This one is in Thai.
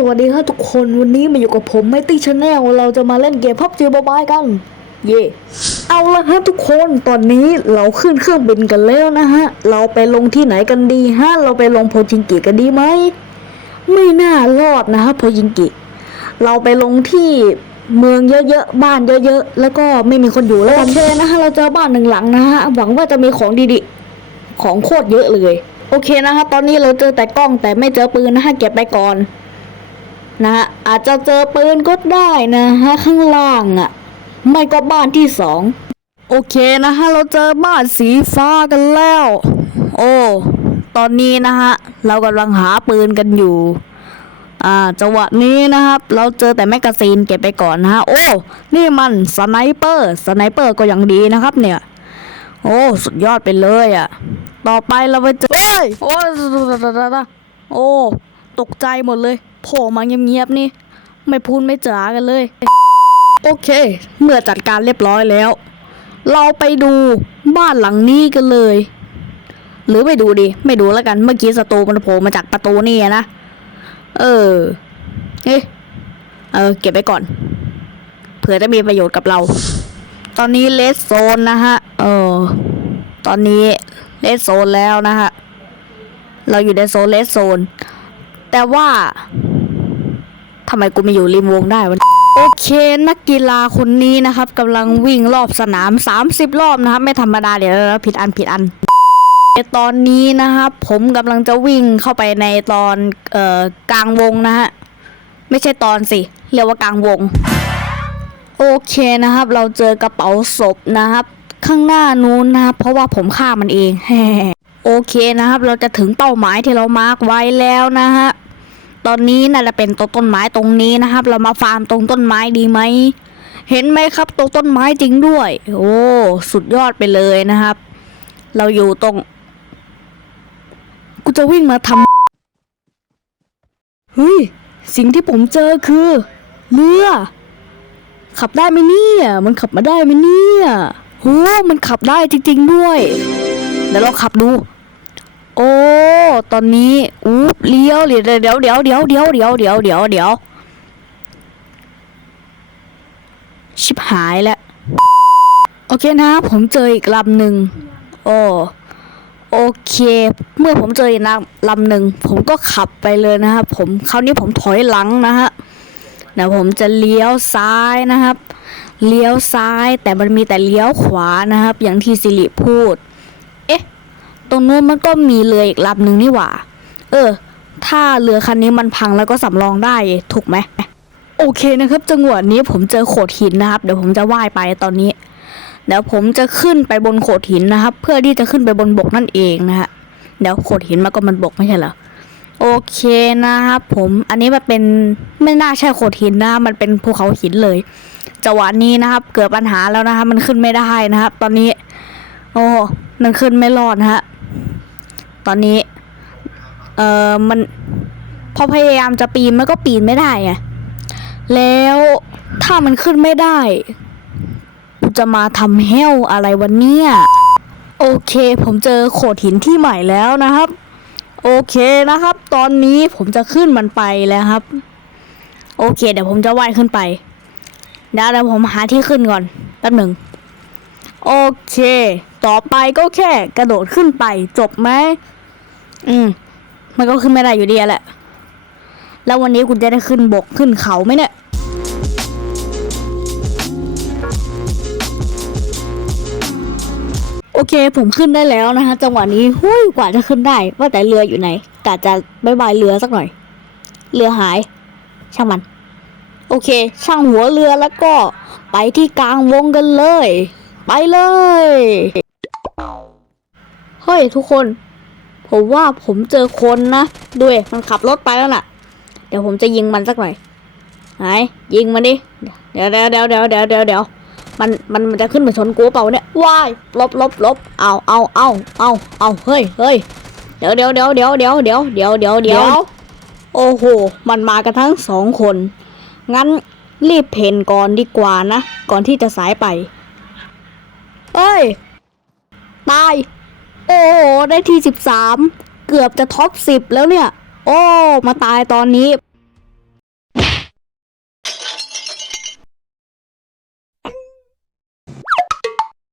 สวัสดีครับทุกคนวันนี้มาอยู่กับผมไมตี้ชาแนลเราจะมาเล่นเกมพับจีบายกัน เย่เอาละครับทุกคนตอนนี้เราขึ้นเครื่องบินกันแล้วนะฮะ เราไปลงที่ไหนกันดีฮะ เราไปลงโพจิงกิกันดีไหม ไม่น่ารอดนะครับโพจิงกิ เราไปลงที่เมืองเยอะๆบ้านเยอะๆแล้วก็ไม่มีคนอยู่แล้วกันโอเคนะฮะเราเจอบ้านหนึ่งหลังนะฮะหวังว่าจะมีของดีๆ ของโคตรเยอะเลย โอเคนะฮะตอนนี้เราเจอแต่กล้องแต่ไม่เจอปืนนะฮะเก็บไปก่อน นะฮะอาจจะเจอปืนก็ได้นะฮะข้างล่างอะ่ะ ไม่ก็บ้านที่สองโอเคนะฮะเราเจอบ้านสีฟ้ากันแล้ว โอ้ตอนนี้นะฮะเรากำลังหาปืนกันอยู่ อ่าจังหวะนี้นะครับ เราเจอแต่แมกกาซีนเก็บไปก่อนนะฮะโอ้นี่มันสไนเปอร์สไนเปอร์ก็ยังดีนะครับ เนี่ย โอ้สุดยอดไปเลยอะ่ะ ต่อไปเราไปเจอเอ้ยโอ้โอ้ ตกใจหมดเลยโผล่มาเงียบๆนี่ ไม่พูดไม่จากันเลย โอเค เมื่อจัดการเรียบร้อยแล้ว เราไปดูบ้านหลังนี้กันเลย หรือไม่ดูดิ ไม่ดูแล้วกัน เมื่อกี้สตูมันโผล่มาจากประตูนี่นะ เออ เอ๊ะเออ เก็บไปก่อน เผื่อจะมีประโยชน์กับเรา ตอนนี้เลสโซนนะฮะ เออ ตอนนี้เลสโซนแล้วนะฮะ เราอยู่ในโซนเลสโซน แต่ว่าทำไมกูไม่อยู่ริมวงได้วะโอเค นักกีฬาคนนี้นะครับกำลังวิ่งรอบสนาม 30 รอบนะครับ ไม่ธรรมดาเดี๋ยวผิดอันผิดอันตอนนี้นะครับผมกำลังจะวิ่งเข้าไปในตอนเอ่อกลางวงนะฮะไม่ใช่ตอนสิ เรียกว่ากลางวง โอเคนะครับ เราเจอกระเป๋าศพนะครับ ข้างหน้านู้นนะครับเพราะว่าผมฆ่ามันเอง โอเคนะครับ เราจะถึงเป้าหมายที่เรามาร์กไว้แล้วนะฮะตอนนี้น่าจะเป็นตรงต้นไม้ตรงนี้นะครับ เรามาฟาร์มตรงต้นไม้ดีไหมเห็นไหมครับตรงต้นไม้จริงด้วย โอ้สุดยอดไปเลยนะครับ เราอยู่ตรง กูจะวิ่งมาทำเฮ้ยสิ่งที่ผมเจอคือเรือขับได้ไหมเนี่ยมันขับมาได้ไหมเนี่ยโหมันขับได้จริงๆด้วยเดี๋ยวเราขับดู โอ้ ตอนนี้อู้เลี้ยวเดี๋ยวเดี๋ยวเดี๋ยวเดี๋ยวเดี๋ยวเดี๋ยวเดี๋ยวเดี๋ยวเดี๋ยวชิบหายแล้ว โอเคนะ ผมเจออีกลำหนึ่งโอ้โอเค เมื่อผมเจออีกลำลำหนึ่งผมก็ขับไปเลยนะครับ ผมคราวนี้ผมถอยหลังนะฮะเดี๋ยวผมจะเลี้ยวซ้ายนะครับ เลี้ยวซ้ายแต่มันมีแต่เลี้ยวขวานะครับ อย่างที่สิริพูด เอ๊ะ ตรงนู้นมันก็มีเรืออีกลำหนึ่งนี่หว่า เออ ถ้าเรือคันนี้มันพังแล้วก็สำรองได้ถูกไหม โอเคนะครับ จังหวะนี้ผมเจอโขดหินนะครับ เดี๋ยวผมจะว่ายไปตอนนี้ เดี๋ยวผมจะขึ้นไปบนโขดหินนะครับ เพื่อที่จะขึ้นไปบนบกนั่นเองนะฮะ เดี๋ยวโขดหินมันก็มันบกไม่ใช่เหรอ โอเคนะครับผม อันนี้มันเป็นไม่น่าใช่โขดหินนะ มันเป็นภูเขาหินเลย จังหวะนี้นะครับ เกิดปัญหาแล้วนะครับ มันขึ้นไม่ได้นะครับ ตอนนี้ โอ้มันขึ้นไม่รอดนะฮะ ตอนนี้ เอ่อมันพอพยายามจะปีนมันก็ปีนไม่ได้ไงแล้วถ้ามันขึ้นไม่ได้กูจะมาทำเฮลอะไรวันเนี้ยโอเค ผมเจอโขดหินที่ใหม่แล้วนะครับ โอเคนะครับ ตอนนี้ผมจะขึ้นมันไปแล้วครับ โอเค เดี๋ยวผมจะว่ายขึ้นไปเดี๋ยวเดี๋ยวผมหาที่ขึ้นก่อนแป๊บหนึ่งโอเค ต่อไปก็แค่กระโดดขึ้นไปจบไหม อืม มันก็ขึ้นไม่ได้อยู่ดีแหละ แล้ววันนี้คุณจะได้ขึ้นบกขึ้นเขาไหมเนี่ยโอเค ผมขึ้นได้แล้วนะคะ จังหวะนี้หุ้ยกว่าจะขึ้นได้ ว่าแต่เรืออยู่ไหนกะจะบายบายเรือสักหน่อย เรือหาย ช่างมัน โอเค ช่างหัวเรือแล้วก็ไปที่กลางวงกันเลย ไปเลย เฮ้ย ทุกคน ผมว่าผมเจอคนนะด้วยมันขับรถไปแล้วน่ะ เดี๋ยวผมจะยิงมันสักหน่อยไหนยิงมันดิเดี๋ยวเดี๋ยวเดี๋ยวเดี๋ยวเดี๋ยวเดี๋ยวเดี๋ยวมันมันมันจะขึ้นมาชนกูเปล่าเนี่ยว้ายลบลบลบเอาเอาเอาเอาเอาเฮ้ยเฮ้ยเดี๋ยวเดี๋ยวเดี๋ยวเดี๋ยวเดี๋ยวเดี๋ยวเดี๋ยวเดี๋ยวเดี๋ยวโอ้โห มันมากันทั้งสองคน งั้นรีบเพนก่อนดีกว่านะ ก่อนที่จะสายไป เอ้ย ตาย โอ้โหได้ที่สิบสามเกือบจะท็อปสิบแล้วเนี่ย โอ้ มาตายตอนนี้